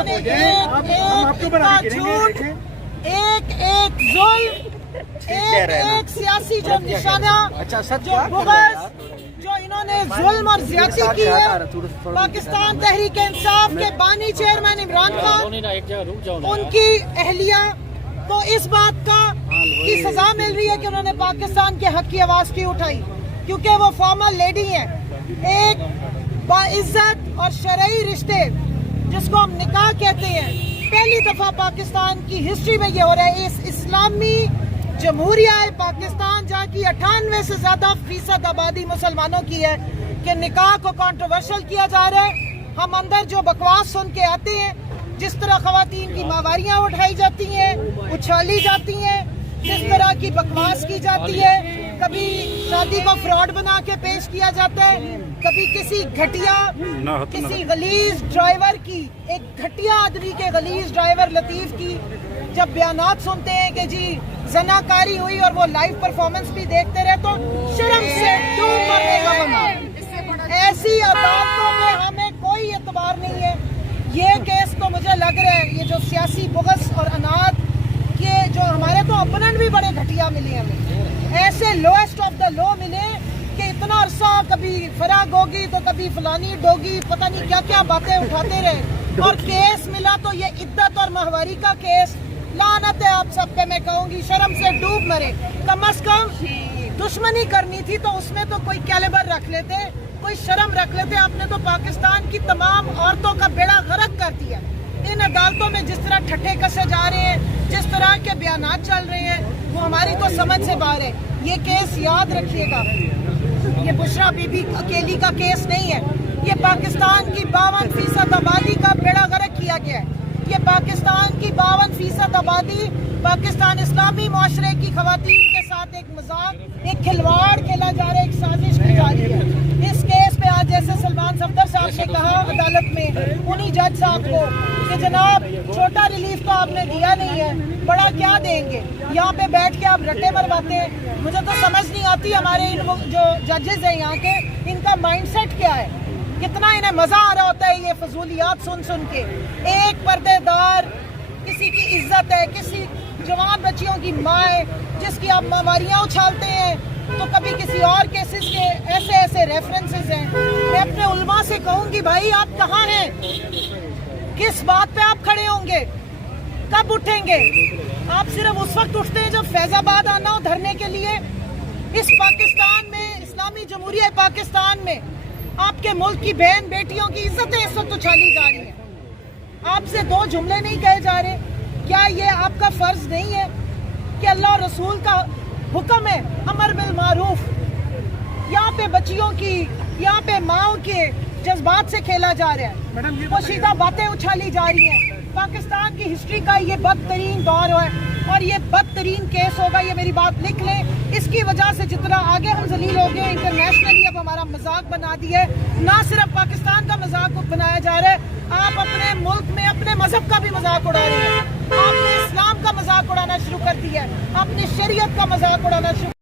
इन्होंने एक जुल्म, एक सियासी जो निशाना, जो बुग़्ज़, जो इन्होंने जुल्म और ज़्यादती की है। पाकिस्तान तहरीक इंसाफ के बानी चेयरमैन इमरान खान, उनकी अहलिया, तो इस बात की सजा मिल रही है कि उन्होंने पाकिस्तान के हक की आवाज़ क्यों उठाई, क्योंकि वो फॉर्मल लेडी हैं। एक बाइज्जत और शरई रिश्ते जिसको हम निकाह कहते हैं, पहली दफ़ा पाकिस्तान की हिस्ट्री में ये हो रहा है। इस इस्लामी जमहूरिया पाकिस्तान जहाँ की 98 से ज़्यादा फीसद आबादी मुसलमानों की है कि निकाह को कंट्रोवर्शियल किया जा रहा है। हम अंदर जो बकवास सुन के आते हैं, जिस तरह ख़वातीन की माहवारियाँ उठाई जाती हैं, उछाली जाती हैं, जिस तरह की बकवास की जाती है, कभी शादी को फ्रॉड बना के पेश किया जाता है, कभी किसी घटिया, किसी गलीज ड्राइवर की, एक घटिया आदमी के गलीज ड्राइवर लतीफ़ की जब बयानात सुनते हैं कि जी जनाकारी हुई और वो लाइव परफॉर्मेंस भी देखते रहे, तो शर्म से डूब मरने का बना। ऐसी अदालतों में हमें कोई एतबार नहीं है। ये केस तो मुझे लग रहा है, ये जो सियासी बुग़्ज़ और अनाद के जो हमारे तो ओपोनेंट भी बड़े घटिया मिले हमें, ऐसे लोएस्ट ऑफ द लो मिले कि इतना अरसा कभी फराग होगी तो कभी फलानी डोगी, पता नहीं क्या क्या बातें उठाते रहे, और केस मिला तो ये इद्दत और माहवारी का केस। लानत है आप सब पे, मैं कहूँगी शर्म से डूब मरे। कम अज कम दुश्मनी करनी थी तो उसमें तो कोई कैलिबर रख लेते, कोई शर्म रख लेते। आपने तो पाकिस्तान की तमाम औरतों का बेड़ा गर्क कर दिया। इन अदालतों में जिस तरह ठट्ठे कसे जा रहे हैं, जिस तरह के बयानात चल रहे हैं, वो हमारी तो समझ से बाहर है। ये केस याद रखिएगा, ये बुशरा बीबी अकेली का केस नहीं है, ये पाकिस्तान की 52% आबादी का बेड़ा गर्क किया गया है। ये पाकिस्तान की 52% आबादी, पाकिस्तान इस्लामी मुआशरे की खवातीन के साथ एक मजाक, एक खिलवाड़ खेला जा रहा है, एक साजिश की जा रही है। इस केस पे आज जैसे सलमान सफदर साहब ने कहा अदालत में उन्हीं जज साहब को कि जनाब छोटा रिलीफ तो आपने दिया नहीं है, बड़ा क्या देंगे, यहाँ पे बैठ के आप रट्टे मरवाते हैं। मुझे तो समझ नहीं आती हमारे जो जजेस हैं यहाँ के, इनका माइंडसेट क्या है, कितना इन्हें मजा आ रहा होता है ये फजूलियात सुन सुन के। एक पर्देदार, किसी की इज्जत है, किसी जवान बच्चियों की माँ है जिसकी आप माहवारियाँ उछालते हैं, तो कभी किसी और केसेस के ऐसे ऐसे रेफरेंसेस हैं। मैं अपने उलमा से कहूँगी भाई आप कहाँ हैं, किस बात पे आप खड़े होंगे, कब उठेंगे? आप सिर्फ उस वक्त उठते हैं जब फैजाबाद आना हो धरने के लिए। इस पाकिस्तान में, इस्लामी जमहूरिया पाकिस्तान में आपके मुल्क की बहन बेटियों की इज्जतें इस वक्त उछाली जा रही हैं। आपसे दो जुमले नहीं कहे जा रहे। क्या ये आपका फर्ज नहीं है कि अल्लाह और रसूल का हुक्म है अमर बिल मारूफ? यहाँ पे बच्चियों की, यहाँ पे माओ के जज्बात से खेला जा रहा है, वो सीधा बातें उछाली जा रही हैं। पाकिस्तान की हिस्ट्री का ये बदतरीन दौर है और ये बदतरीन केस होगा, ये मेरी बात लिख लें। इसकी वजह से जितना आगे हम जलील हो गए, इंटरनेशनली अब हमारा मजाक बना दिया है। ना सिर्फ पाकिस्तान का मजाक बनाया जा रहा है, आप अपने मुल्क में अपने मजहब का भी मजाक उड़ा रहे हैं। आपने इस्लाम का मजाक उड़ाना शुरू कर दिया है, आपने शरीयत का मजाक उड़ाना शुरू